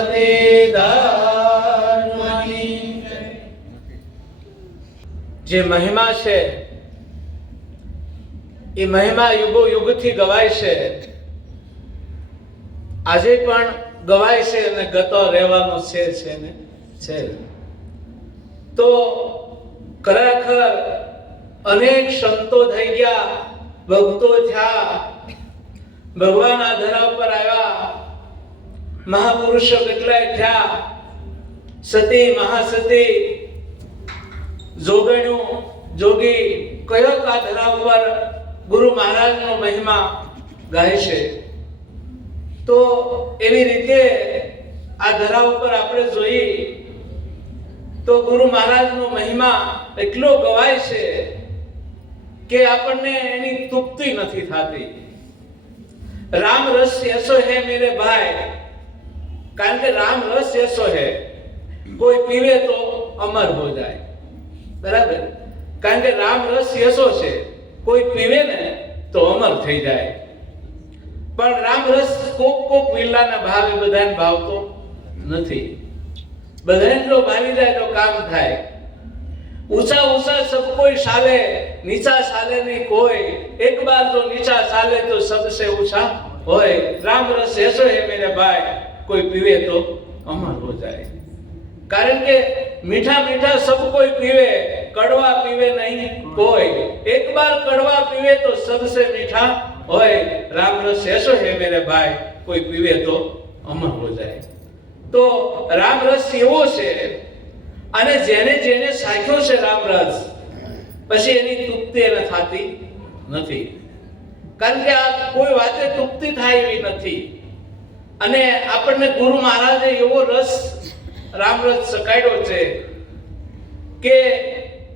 સતીદારની જે મહિમા છે એ મહિમા યુગો યુગથી ગવાય છે, આજે પણ ગવાય છે અને ગતો રહેવાનો છે ને છે. તો ખરેખર અનેક સંતો થઈ ગયા, ભક્તો થયા, ભગવાન આ ધરા ઉપર આવ્યા, મહાપુરુષો કેટલાય થયા, સતી મહાસતી જોગણ્યું જોગી કયો આ ધરા ઉપર ગુરુ મહારાજનો મહિમા ગાય છે. તો એવી રીતે આ ધરા ઉપર આપણે જોઈએ તો ગુરુ મહારાજનો મહિમા એટલો ગવાય છે કે આપણને એની તૃપ્તિ નથી થતી. રામ રસ ऐसो है मेरे भाई, કારણ કે રામ રસ ऐसो है કોઈ પીવે તો અમર હો જાય. બરાબર, કારણ કે રામ રસ ऐसो છે કોઈ પીવે ને તો અમર થઈ જાય. પણ રામ રસ કોક વિલ્લાના ભાવે બધાને ભાવતો નથી. બધાને જો ભાવી જાય તો કામ થાય. ऊंचा ऊंचा सब कोई साले, नीचा साले नहीं कोई, एक बार जो नीचा साले तो सबसे ऊंचा होए. राम रस ऐसो है मेरे भाई, कोई पीवे तो अमर हो जाए. कारण के मीठा मीठा सब कोई पीवे, कड़वा पीवे नहीं कोई. एक बार कड़वा पीवे तो सबसे मीठा होए. राम रस ऐसो है मेरे भाई, कोई पीवे तो अमर हो जाए. तो राम रस એવો છે અને જેને જેને સાખ્યો છે રામ રસ, પછી એની તૃપ્તિ એને થતી નથી. કારણ કે આ કોઈ વાતે તૃપ્તિ થાય એવી નથી. અને આપણને ગુરુ મહારાજે એવો રસ રામ રસ શકાડ્યો છે કે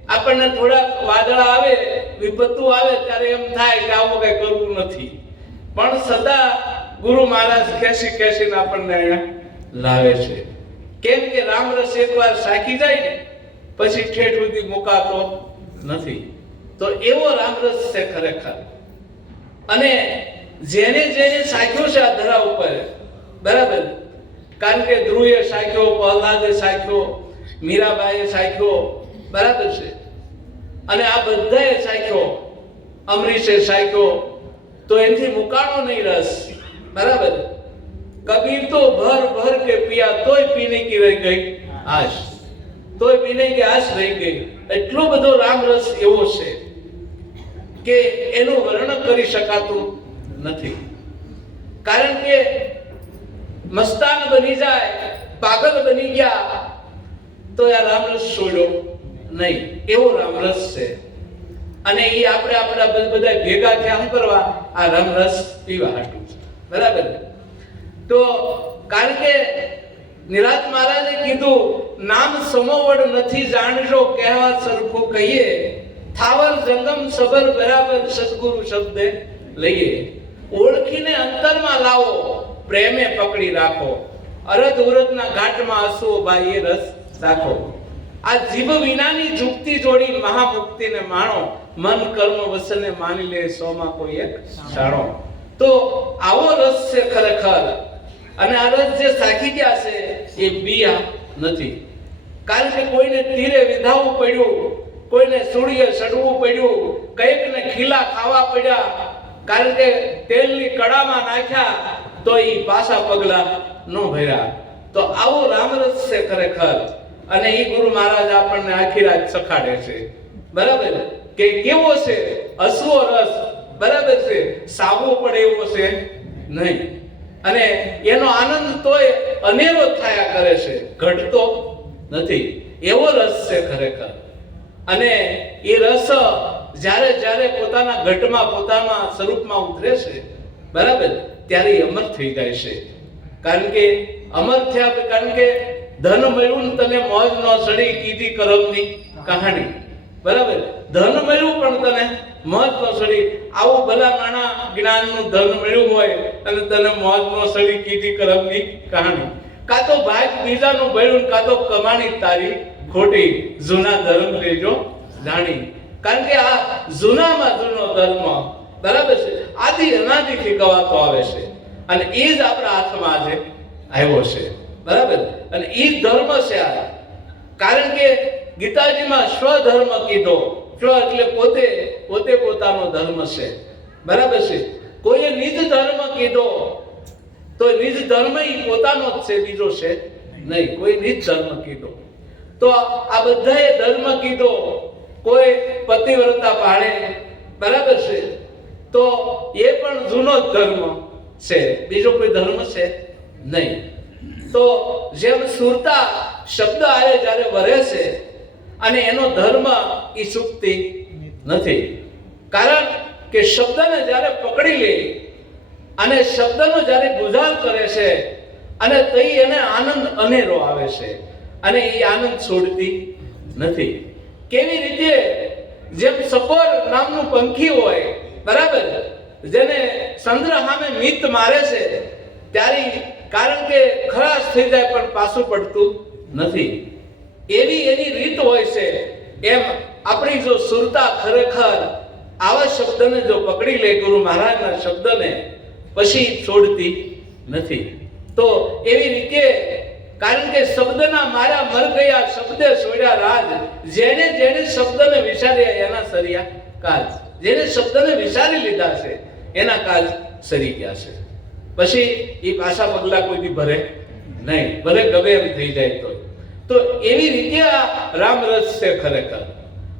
આપણને થોડા વાદળા આવે, વિપત્તુ આવે ત્યારે એમ થાય કે આવું કઈ કરવું નથી, પણ સદા ગુરુ મહારાજ ખેંચી ખેંચીને આપણને લાવે છે. કેમ કે રામ રસ એકવાર સાખી જાય ને પછી ઠેઠ સુધી મુકાતો નથી. તો એવો રામ રસ છે ખરેખર. અને જેને જેને સાખ્યો છે આ ધરા ઉપર, બરાબર, કારણ કે ધ્રુવે સાખ્યો, પ્રહલાદે સાખ્યો, મીરાબાઈએ સાખ્યો, બરાબર છે, અને આ બધાએ સાખ્યો, અમરીશે સાખ્યો, તો એનાથી મુકાણો નહીં રસ. બરાબર, कबीर तो भर भर के पिया तोय पीने की रह गई आश, तोय पीने की आश રહી ગઈ. એટલો બધો રામ રસ એવો છે કે એનું વર્ણન કરી શકાતું નથી. કારણ કે મસ્તાન બની જાય, પાગલ બની ગયા તો આ રામ રસ છોડ્યો નહીં, એવો રામ રસ છે. અને એ આપણે આપણા બધા ભેગા થયા શું કરવા? આ રામ રસ પીવા હાટું છે. બરાબર. તો કારણ કે નિરાત મહારાજે કીધું, નામ સમોવડ નથી જાણજો કહેવા સરખું કહીએ, થાવર જંગમ સબર બરાબર સદગુરુ શબ્દ લઈએ. ઓળખીને અંતરમાં લાવો, પ્રેમે પકડી રાખો, અરધ ઉરધના ઘાટમાં આંસુઓ બાઈએ રસ રાખો. આ જીભ વિનાની જુક્તિ જોડી મહામુક્તિને માણો, મન કર્મ વસને માની લે સોમાં કોઈ એક જાણો. તો આવો રસ છે ખરેખર. અને આ રસ જે સાખી ગયા છે એ બીયા નથી. કારણ કે કોઈને તીરે વિધાવવું પડ્યું, કોઈને સૂળીએ સડવું પડ્યું, કઈકને ખીલા ખાવા પડ્યા, કારણ કે તેલની કડામાં નાખ્યા તો એ પાછા પગલા ન ભર્યા. તો આવો રામરસ છે ખરેખર. અને એ ગુરુ મહારાજ આપણને આખી રાત સખાડે છે. બરાબર, કે કેવો છે હસવો રસ. બરાબર છે, સાવવો પડે એવો છે નહીં. અને એનો આનંદ તોય અનેરો થયા કરે છે, ઘટતો નથી. એવો રસ છે ખરેખર. અને એ રસ જ્યારે જ્યારે પોતાના ઘટમાં, પોતાના સ્વરૂપમાં ઉતરે છે, બરાબર, ત્યારે અમર થઈ જાય છે. કારણ કે અમર થયા, કારણ કે ધન મળ્યું ને તને મોજ ન સડી, કીધી કરમની કહાણી. બરાબર, ધન મળ્યું પણ તને મોજ ન સડી. આવું ભલા માણા જ્ઞાનનું ધન મળ્યું હોય અને તને મોજ ન સડી, કીધી કરમની કહાણી. કાં તો ભાગ બીજાનું ભળ્યું, કાં તો કમાણી તારી ખોટી, જૂના ધર્મ લેજો જાણી. કારણ કે આ જૂનામાં જૂનો ધર્મ, બરાબર છે, આદિ અનાદિથી ગવાતો આવે છે. અને એ જ આપણા હાથમાં આજે આવ્યો છે. બરાબર, અને ઈ ધર્મ છે આ. કારણ કે ગીતાજીમાં સ્વધર્મ કીધો. સ્વ એટલે પોતે, પોતે પોતાનો ધર્મ છે. બરાબર છે. કોઈએ નિજ ધર્મ કીધો તો નિજ ધર્મ ઈ પોતાનો જ છે, બીજો છે નહીં. કોઈ નિજ ધર્મ કીધો તો આ બધાએ ધર્મ કીધો. કોઈ પતિવ્રતા પાળે, બરાબર છે, તો એ પણ જૂનો જ ધર્મ છે, બીજો કોઈ ધર્મ છે નહીં. તો જેમ સુરતા શબ્દ આયે જ્યારે વરે છે અને એનો ધર્મ ઈ ચૂકતી નથી. કારણ કે શબ્દને જ્યારે પકડી લે અને શબ્દનો જ્યારે ગુજાર કરે છે અને તઈ એને આનંદ અનેરો આવે છે અને એ આનંદ છોડતી નથી. કેવી રીતે? જેમ સકોર નામનું પંખી હોય, બરાબર, જેને ચંદ્ર સામે મિત મારે છે ત્યારે, કારણ કે ખલાસ થઈ જાય પણ પાછું પડતું નથી, એવી એની રીત હોય છે. એમ આપણી જો સુરતા ખરેખર આવા શબ્દને જો પકડી લે, ગુરુ મહારાજના શબ્દને, પછી છોડતી નથી. તો એવી રીતે, કારણ કે શબ્દના મારા મર ગયા, શબ્દે છોડ્યા રાજ. જેને જેને શબ્દને વિચાર્યા એના સર્યા કાજ. જેને શબ્દને વિચારી લીધા છે એના કાજ સરી ગયા છે. પછી એ પાછા પગલા કોઈથી ભરે નહીં, ભલે ગમે એમ થઈ જાય તો એવી રીતે આ રામરસ છે ખરેખર.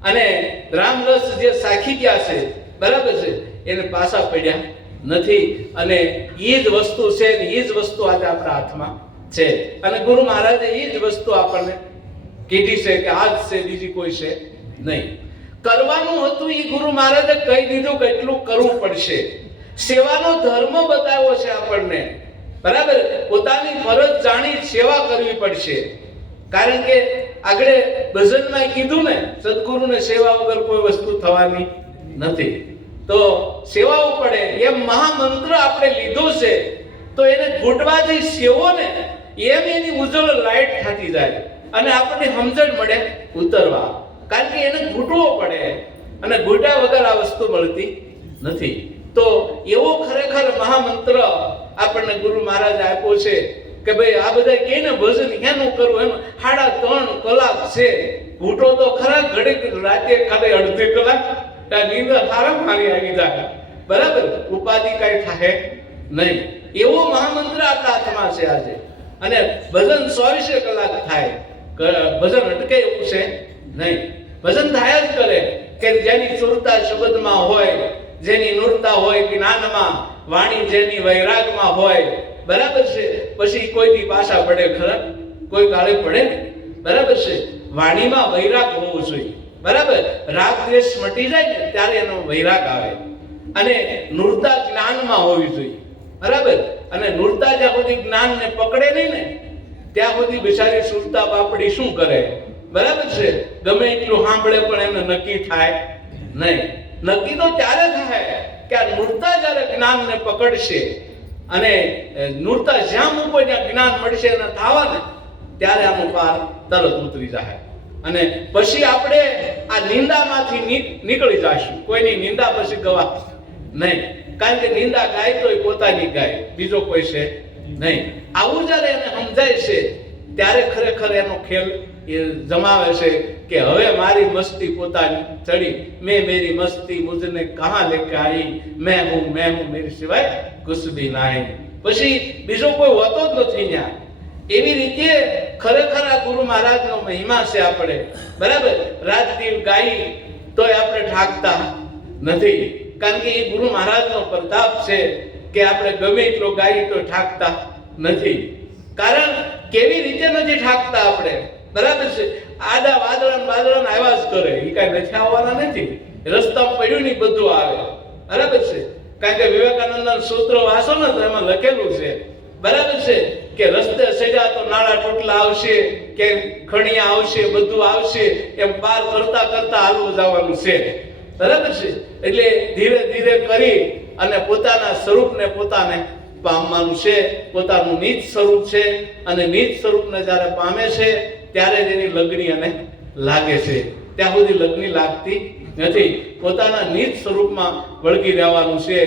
અને રામરસ જે સાખી ગયા છે, બરાબર છે, એને પાછા પડ્યા નથી. અને એ જ વસ્તુ છે, એ જ વસ્તુ આજે આપણા હાથમાં છે. અને ગુરુ મહારાજે એ જ વસ્તુ આપણને કીધી છે કે આ જ છે, બીજી કોઈ છે નહીં. કરવાનું હતું એ ગુરુ મહારાજે કહી દીધું કે એટલું કરવું પડશે. સેવાનો ધર્મ બતાવ્યો છે આપણને, બરાબર. પોતાની ફરજ જાણી સેવા કરવી પડશે. કારણ કે આગળ ભજનમાં કીધું ને, સદગુરુને સેવા વગર કોઈ વસ્તુ થવાની નથી. તો સેવાઓ પડે. એમ મહામંત્ર આપણે લીધો છે તો એને ઘૂંટવાથી સેવો ને એમ એની ઉજ્જવળ લાઈટ થતી જાય અને આપણને સમજણ મળે ઉતરવા. કારણ કે એને ઘૂંટવો પડે અને ઘૂંટ્યા વગર આ વસ્તુ મળતી નથી. તો એવો ખરેખર મહામંત્ર આપણને ગુરુ મહારાજ આપ્યો છે કે ભાઈ આ બધા કેને ભજન ક્યાંનું કરવું, એમ 3.5 કલાક છે. ઘૂંટો તો ખરા, ઘડીક રાતે ખાલી અડધી કલાક નીંદર હારા મારી આવી જાય, બરાબર, ઉપાધિ કઈ થાય નહીં. એવો મહામંત્ર આપણા હાથમાં છે આજે. અને ભજન 24 કલાક થાય, ભજન અટકે એવું છે નહીં. ભજન થાય જ કરે કે જેની સુરતા શબ્દમાં હોય, જેની નૂરતા હોય જ્ઞાનમાં, વાણી જેની વૈરાગમાં હોય, બરાબર છે. પછી કોઈની પાછા પડે ખરા? કોઈ કાળે પડે ને, બરાબર છે. વાણીમાં વૈરાગ હોવો જોઈએ, બરાબર. રાગ દ્વેષ મટી જાય ને ત્યારે એનો વૈરાગ આવે. અને નૂરતા જ્ઞાનમાં હોવી જોઈએ, બરાબર. અને નૂરતા જ્યાં સુધી જ્ઞાનને પકડે નહીં ને ત્યાં સુધી બિચારી સુરતા બાપડી શું કરે, બરાબર છે. ગમે એટલું સાંભળે પણ એને નક્કી થાય નહીં. નક્કી તો ત્યારે થાય કે આ નૂરતા જ્યારે જ્ઞાનને પકડશે અને નૂરતા જ્યાં મૂકો ત્યાં જ્ઞાન મળશે અને થવા ને ત્યારે આનું પાર તરત ઉતરી જાય. અને પછી આપણે આ નિંદામાંથી નીકળી જઈશું. કોઈની નિંદા પછી ગવા નહીં. કારણ કે નિંદા ગાય તો પોતાની ગાય, બીજો કોઈ છે નહીં. આવું જ્યારે એને સમજાય છે ત્યારે ખરેખર એનો ખેલ એ જમાવે છે કે હવે મારી મસ્તી પોતાની ચડી. મેં મેરી મસ્તી મુझने કહાં લેકે આઈ, મેં હું મેરી સિવાય કુછ ભી નહીં. પછી બીજો કોઈ હોતો જ નથી ત્યાં. એવી રીતે ખરેખર આ ગુરુ મહારાજનો મહિમા છે. આપણે બરાબર રાજદીપ ગાઈ તોય આપણે ઠાકતા નથી. કારણ કે એ ગુરુ મહારાજનો પ્રતાપ છે કે આપણે ગમે એટલો ગાઈ તો ઠાકતા નથી. કારણ કેવી રીતે નથી ઠાકતા આપણે, બરાબર છે. આડા વાદળા આવ્યા જ કરે, એ કઈ નથી આવવાના નથી. રસ્તામાં પડ્યું નહીં બધું આવે, બરાબર છે. કારણ કે વિવેકાનંદના સૂત્રો વાંચો ને તો એમાં લખેલું છે, બરાબર છે, કે રસ્તે સજા તો નાળા ટોટલા આવશે, કે ખણિયા આવશે, બધું આવશે, એમ પાર કરતા કરતા હાલવું જવાનું છે, બરાબર છે. એટલે ધીરે ધીરે કરી અને પોતાના સ્વરૂપને પોતાને પામવાનું છે. પોતાનું નીચ સ્વરૂપ છે અને નીચ સ્વરૂપને જ્યારે પામે છે ત્યારે જ એની લગણી અને લાગે છે. ત્યાં સુધી લગણી લાગતી નથી. પોતાના નીચ સ્વરૂપમાં વળગી રહેવાનું છે.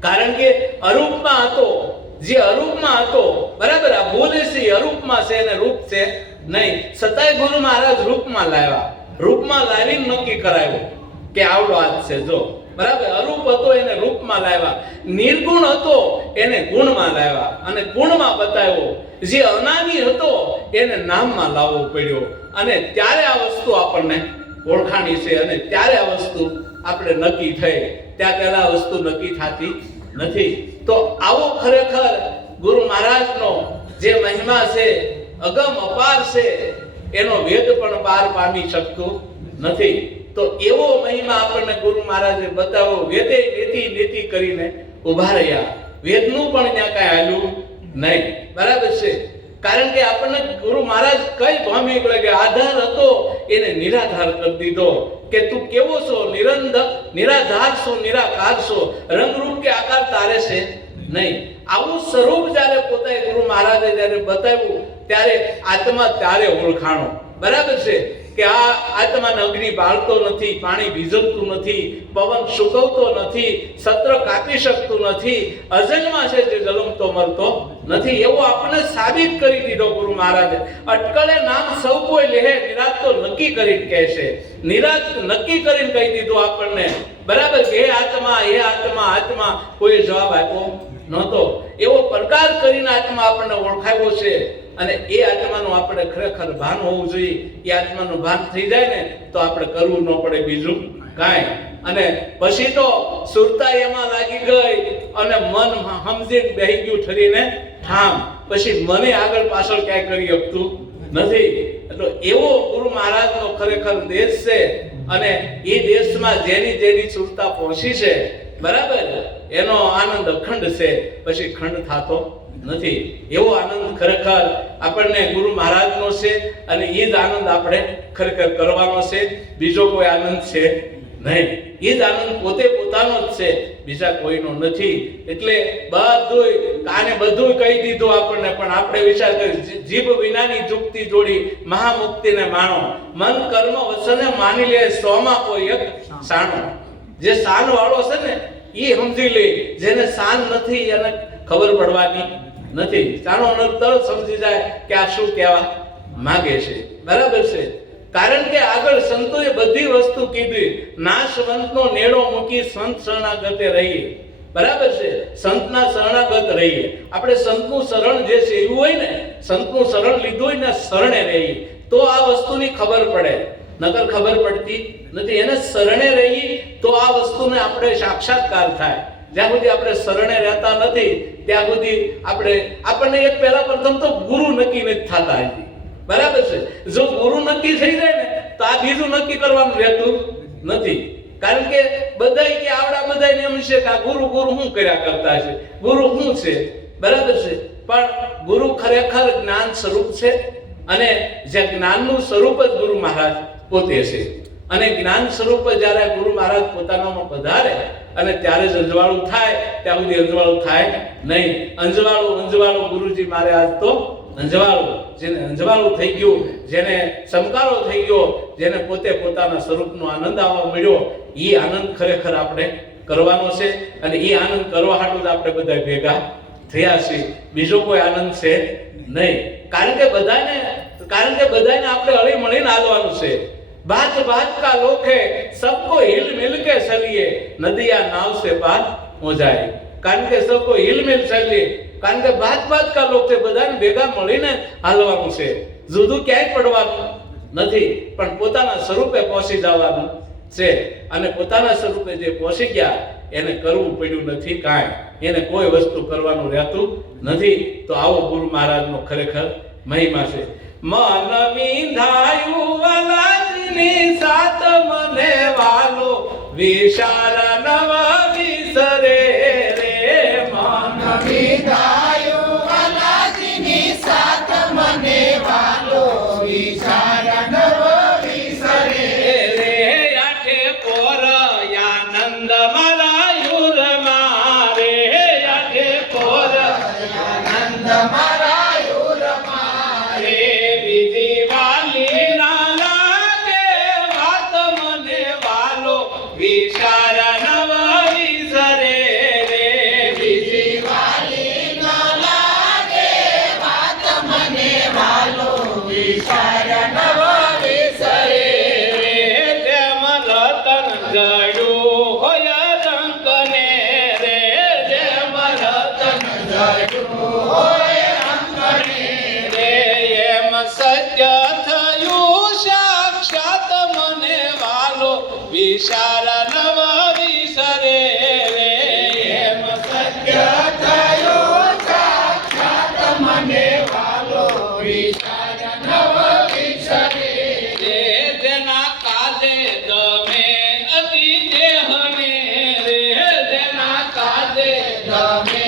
કારણ કે અરૂપમાં હતો જે અરૂપમાં હતો, બરાબર, આ બોલે છે અરૂપમાં છે અને રૂપ છે નહીં, છતાંય ગુરુ મહારાજ રૂપમાં લાવ્યા. રૂપમાં લાવીને નક્કી કરાવ્યું કે આવડો હાથ છે જો, બરાબર. અરૂપ હતો એને રૂપમાં લાવ્યા, નિર્ગુણ હતો એને ગુણમાં લાવ્યા અને ગુણમાં બતાવ્યો. જે અનાદિ હતો એને નામમાં લાવવો પડ્યો અને ત્યારે આ વસ્તુ આપણને ઓળખાણી છે અને ત્યારે આ વસ્તુ આપણે નક્કી થઈ. ત્યાં પહેલા આ વસ્તુ નક્કી થતી નથી. તો આવો ખરેખર ગુરુ મહારાજનો જે મહિમા છે, અગમ અપાર છે, એનો વેદ પણ પાર પામી શકતું નથી. તો એવો મહિમા આપણને ગુરુ મહારાજે બતાવ્યો. વેદે નેતિ કરીને ઉભા રહ્યા. વેદનું પણ ત્યાં કાંઈ હાલ્યું નહીં, બરાબર છે. કારણ કે આપણને ગુરુ મહારાજ કઈ ભમી કે આધાર હતો એને નિરાધાર કરી દીધો કે તું કેવો છો, નિરાધાર છો, નિરાકાર છો, રંગરૂપ કે આકાર તારે છે નહીં. આવું સ્વરૂપ જ્યારે પોતે ગુરુ મહારાજે જ્યારે બતાવ્યું ત્યારે આત્મા ત્યારે ઓળખાણો, બરાબર છે. કે આ આત્માને અગ્નિ બાળતો નથી, પાણી ભીજવતું નથી, પવન સુકવતો નથી, સત્ર કાપી શકતું નથી, અજન્મા છે જે જન્મતો મરતો નથી, એવું આપણને સાબિત કરી દીધો ગુરુ મહારાજે. અટકળે નામ સૌ કોઈ લેહે, નિરાત તો નક્કી કરીને કહેશે. નિરાત નક્કી કરીને કહી દીધું આપણને, બરાબર. હે આત્મા, હે આત્મા, આત્મા. કોઈ જવાબ આપ્યો નહોતો. એવો પ્રકાર કરીને આત્મા આપણને ઓળખાવ્યો છે અને એ આત્માનું આપણે ખરેખર ભાન હોવું જોઈએ. એ આત્માનું ભાન થઈ જાય ને તો આપણે કરવું ન પડે બીજું કાંઈ. અને પછી તો સુરતા એમાં લાગી ગઈ અને મન સમજીને બેહી ગયું ઠરીને ઠામ. પછી મને આગળ પાછળ ક્યાંય કરી શકતું નથી. એટલે એવો ગુરુ મહારાજનો ખરેખર દેશ છે અને એ દેશમાં જેની સુરતા પહોંચી છે, બરાબર, એનો આનંદ અખંડ છે, પછી ખંડ થતો નથી. એવો આનંદ ખરેખર આપણને ગુરુ મહારાજનો છે અને એ જ આનંદ આપણે ખરેખર કરવાનો છે. બીજો કોઈ આનંદ છે નહીં. એ જ આનંદ પોતે પોતાનો જ છે, બીજા કોઈનો નથી. એટલે બધું કહી દીધું આપણને, પણ આપણે વિચાર કરી જીભ વિનાની જુક્તિ જોડી મહામુક્તિને માણો. મન કર્મ વચને માની લે, સોમાં કોઈ એક સાણો. જે શાન વાળો છે ને એ સમજી લે, જેને શાન નથી એને ખબર પડવાની નથી. શાનો તરત સમજી જાય કે આ શું કહેવા માંગે છે, બરાબર છે. કારણ કે આગળ સંતોએ બધી વસ્તુ કીધી. નાશવંતનો નેડો મૂકી સંત શરણાગતે રહીએ, બરાબર છે. સંતના શરણાગત રહીએ. આપણે સંતનું શરણ જે છે એવું હોય ને, સંતનું શરણ લીધું હોય ને શરણે રહીએ તો આ વસ્તુની ખબર પડે, નકર ખબર પડતી નથી. એને શરણે રહી તો આ વસ્તુને આપણે સાક્ષાત્કાર થાય. જ્યાં સુધી આપણે શરણે રહેતા નથી ત્યાં સુધી આપણને એક પહેલા પ્રથમ તો ગુરુ નક્કી નથી થતા, બરાબર છે. જો ગુરુ નક્કી થઈ જાય ને તો આ બીજું નક્કી કરવાનું રહેતું નથી. કારણ કે બધાય કે આવડા બધાને એમ છે કે આ ગુરુ શું કર્યા કરતા છે, ગુરુ શું છે, બરાબર છે. પણ ગુરુ ખરેખર જ્ઞાન સ્વરૂપ છે અને જે જ્ઞાનનું સ્વરૂપ જ ગુરુ મહારાજ પોતે છે. અને જ્ઞાન સ્વરૂપ જ્યારે ગુરુ મહારાજ પોતાનામાં પધારે અને ત્યારે જ અંજવાળું થાય, ત્યાં સુધી અંજવાળું થાય નહીં. અંજવાળું ગુરુજી મારે આજ તો અંજવાળું, જેને અંજવાળું થઈ ગયું, જેને સમકારો થઈ ગયો, જેને પોતે પોતાના સ્વરૂપનો આનંદ આવવા મળ્યો, એ આનંદ ખરેખર આપણે કરવાનો છે. અને એ આનંદ કરવા હાટું જ આપણે બધા ભેગા થયા છીએ. બીજો કોઈ આનંદ છે નહીં. કારણ કે બધાને આપણે હળી મળીને હાલવાનું છે. बात बात का लोक है, सबको हिल मिल के चलिए, नदियां नाव से पार हो जाए. कारण के सबको हिल मिल चलिए, કારણ કે બાત કા લોક છે. બધાને ભેગા મળીને હાલવાનું છે. જુદું ક્યાંય પડવાનું નથી, પણ પોતાના સ્વરૂપે પહોંચી જવાનું છે. અને પોતાના સ્વરૂપે જે પહોંચી ગયા એને કરવું પડ્યું નથી કાંઈ, એને કોઈ વસ્તુ કરવાનું રહેતું નથી. તો આવો ગુરુ મહારાજનો ખરેખર મહિમા છે. મન વિંધાયું વલાજની સાત મને વાલો, વિશાળ નવ વિસરે રે. મન વિંધાયું વલાજની સાત મને વાલો, વિશાળ નવ વિસરે રે. આઠે પોર આનંદ મરાયુર મારે, આઠે પોર આનંદ મારા વિશાળ નવ વિસરે રે. વિજી વાલી વિચાર નવ વિસરે રે એમ સત્ય થયું સાક્ષાત મને વાલો વિચાર નવ વિસરે રે જેના કાજે તમે અતિ દેહને રે જેના કાજે તમે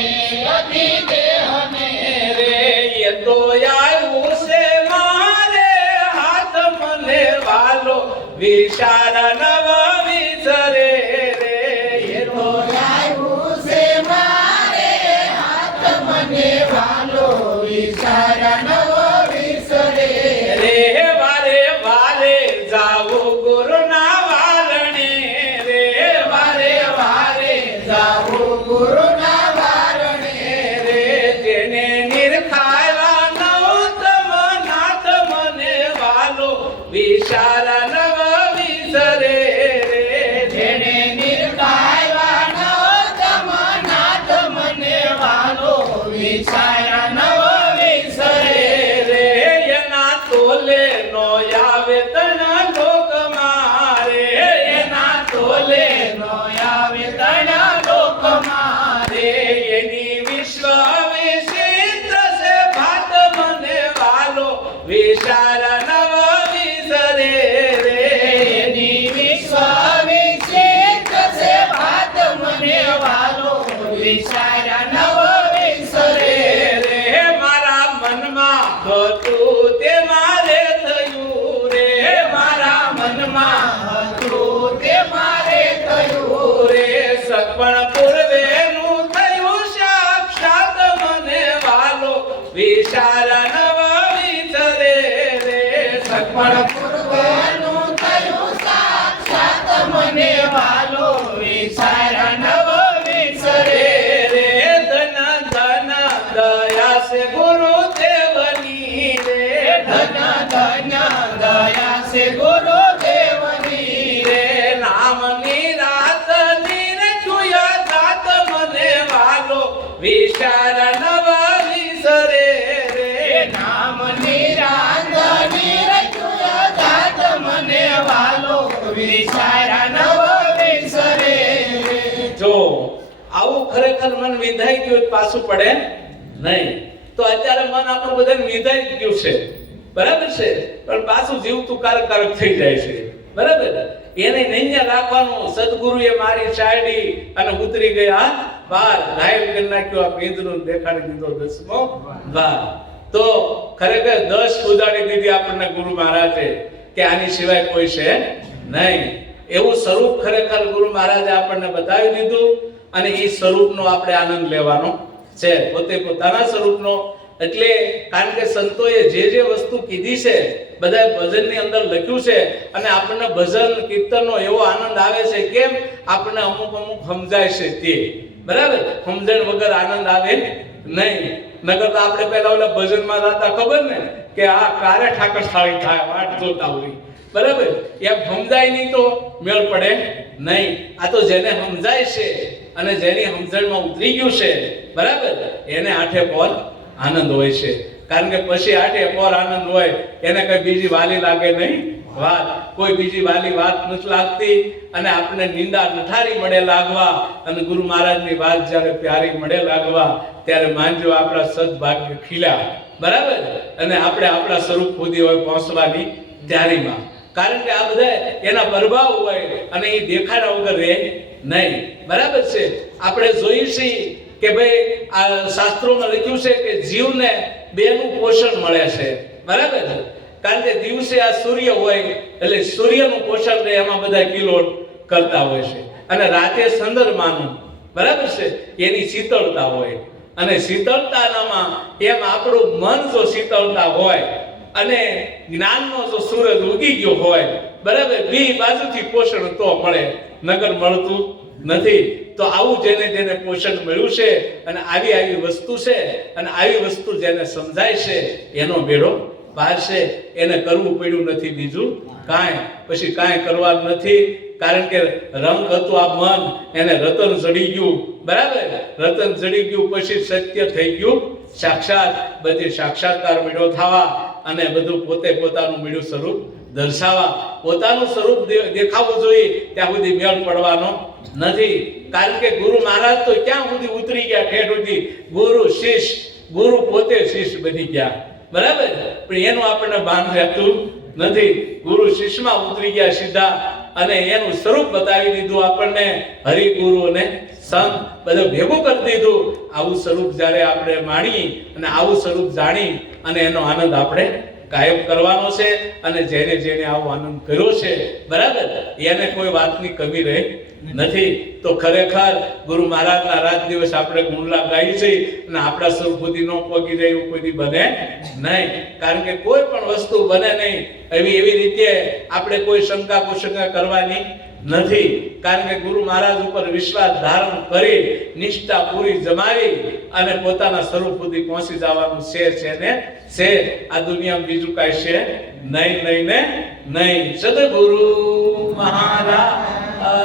અતિ દેહને રે એ તો આવ્યું છે મારે હાથ મને વાલો વિચાર નવ વિસરે રે એ તો આવ્યું છે મારે હાથ મને વાલો વિચાર નવ વિસરે રે વારે વારે જાવું ગુરુના વારણે રે વારે વારે જાવું ગુરુના વારણે રે જેને નિરખાયા નવતમ નાથ મને વાલો વિચાર નવ વિસરે રે જેને નિર્કાયવા નવતમ નાથ મને વાલો વિચાર નવ વિસરે રે એના તોલે નો આવે તણ લોક મારે એના તોલે નો આવે તણા લોક મારે રે એની વિશ્વ વિચિત્ર છે ભાત મને વાલો વિચાર નવ વિસરે રે એની વિશ્વ વિચિત્ર છે ભાત મને વાલો વિચાર નવ વિસરે રે મારા મનમાં હતું તે મારે થયું રે મારા મનમાં હતું તે મારે થયું રે સપણ પૂર્વેનું થયું સાક્ષાત મને વાલો વિચાર નવ વિસરે રે પણ સપણ પૂર્વનું થયું સાક્ષાત મને વાલો વિચાર નવ વિસરે રે ધન ધન દયા છે ગુરુદેવની રે ધન ધન દયા છે ગુરુદેવની રે નામની રાત નિરખુયા જાત મને વાલો વિચાર નવ વિસરે રે નામ નિરાંજની રચુયા જાત મને વાલો વિચાર નવ વિસરે જો આવું ખરેખર મન વિંધાઈ ગયું હોય તો પાછું પડે નહીં. તો અત્યારે મન આપણું બધાને વિંધાઈ ગયું છે, બરાબર છે, પણ પાછું જીવતું કારક કારક થઈ જાય છે, બરાબર. એને નહીં રાખવાનું. સદગુરુએ મારી શાયરી અને ઉતરી ગયા બાર ગાયબ કરી નાખ્યો આ પિંજરું દેખાડી દીધો 10મો વાર. તો ખરેખર 10 ઉદાડી દીધી આપણને ગુરુ મહારાજે કે આની સિવાય કોઈ છે નહીં. એવું સ્વરૂપ ખરેખર ગુરુ મહારાજે આપણને બતાવી દીધું અને એ સ્વરૂપનો આપણે આનંદ લેવાનો છે, પોતે પોતાના સ્વરૂપનો. એટલે કારણ કે સંતોએ જે જે વસ્તુ કીધી છે બધા ભજનની અંદર લખ્યું છે અને આપણને ભજન કીર્તનનો એવો આનંદ આવે છે. કેમ? આપણને અમુક અમુક સમજાય છે તે, બરાબર. સમજણ વગર આનંદ આવે નહીં. નકર તો આપણે પહેલા ઓલા ભજનમાં જાતા ખબર ને કે આ કારે ઠાકર થાળી થાય વાટ જોતા હોય, બરાબર. એમ સમજાય નહીં તો મેળ પડે નહીં. આ તો જેને સમજાય છે અને જેની સમજણમાં ઉતરી ગયું છે, બરાબર, એને આઠે પોર આનંદ હોય છે. કારણ કે પછી આઠે પોર આનંદ હોય એને કઈ બીજી વાલી લાગે નહીં વાત, કોઈ બીજી વાલી વાત નથી લાગતી. અને આપણે નિંદા નઠારી મળે લાગવા અને ગુરુ મહારાજની વાત જ્યારે પ્યારી મળે લાગવા ત્યારે માનજો આપણા સદભાગ્ય ખીલ્યા, બરાબર. અને આપણે આપણા સ્વરૂપ સુધી હોય પહોંચવાની તૈયારીમાં. કારણ કે આ બધા એના પ્રભાવ હોય અને એ દેખાડા વગર રહે નહીં, બરાબર છે. આપણે જોયું છે કે ભાઈ આ શાસ્ત્રોમાં લખ્યું છે કે જીવને બેનું પોષણ મળે છે, બરાબર. કારણ કે દિવસે આ સૂર્ય હોય એટલે સૂર્યનું પોષણ રહે, એમાં બધા કિલોટ કરતા હોય છે. અને રાતે ચંદ્રમાનું, બરાબર છે, એની શીતળતા હોય. અને શીતળતાનામાં એમ આપણું મન જો શીતળતા હોય અને જ્ઞાનનો જો સૂરજ ઉગી ગયો હોય, બરાબર, બે બાજુથી પોષણ તો મળે, નગર મળતું નથી. તો આવું જેને જેને પોષણ મળ્યું છે અને આવી આવી વસ્તુ છે અને આવી વસ્તુ જેને સમજાય છે એનો બેડો પાર છે. એને કરવું પડ્યું નથી બીજું કાંઈ, પછી કાંઈ કરવાનું નથી. કારણ કે રંગ હતું આ મન, એને રતન જડી ગયું, બરાબર. રતન જડી ગયું પછી સત્ય થઈ ગયું સાક્ષાત. બધી સાક્ષાત્કાર મળ્યો થવા અને બધું પોતે પોતાનું મળ્યું સ્વરૂપ દર્શાવવા, પોતાનું સ્વરૂપ દેખાવું જોઈએ ત્યાં સુધી મેળ પડવાનો નથી. કારણ કે ગુરુ મહારાજ તો ક્યાં સુધી ઉતરી ગયા, ઠેઠ સુધી ગુરુ શિષ્ય, ગુરુ પોતે શિષ્ય બની ગયા, બરાબર. પણ એનું આપણને ભાન રહેતું નથી. ગુરુ શિષ્યમાં ઉતરી ગયા સીધા, અને એનું સ્વરૂપ બતાવી દીધું આપણને. હરિગુરુ અને સંત બધું ભેગું કરી દીધું. આવું સ્વરૂપ જ્યારે આપણે માણી અને આવું સ્વરૂપ જાણી અને એનો આનંદ આપણે કાયમ કરવાનો છે. અને જેને જેને આવો આનંદ કર્યો છે, બરાબર, એને કોઈ વાતની કમી રહી નથી. તો ખરેખર ગુરુ મહારાજના રાત દિવસ આપણે ગુણલા ગાઈ છે, અને આપણા સ્વરૂપ સુધી ન પહોંચી જાય એવું કોઈ બને નહીં. કારણ કે કોઈ પણ વસ્તુ બને નહીં એવી રીતે આપણે કોઈ શંકા કુશંકા કરવાની નથી. કારણ કે ગુરુ મહારાજ ઉપર વિશ્વાસ ધારણ કરી, નિષ્ઠા પૂરી જમાવી અને પોતાના સ્વરૂપ સુધી પહોંચી જવાનું છે ને છે. આ દુનિયામાં બીજું કાંઈ છે નહીં, નહીં ને નહીં. સદગુરુ મહારાજની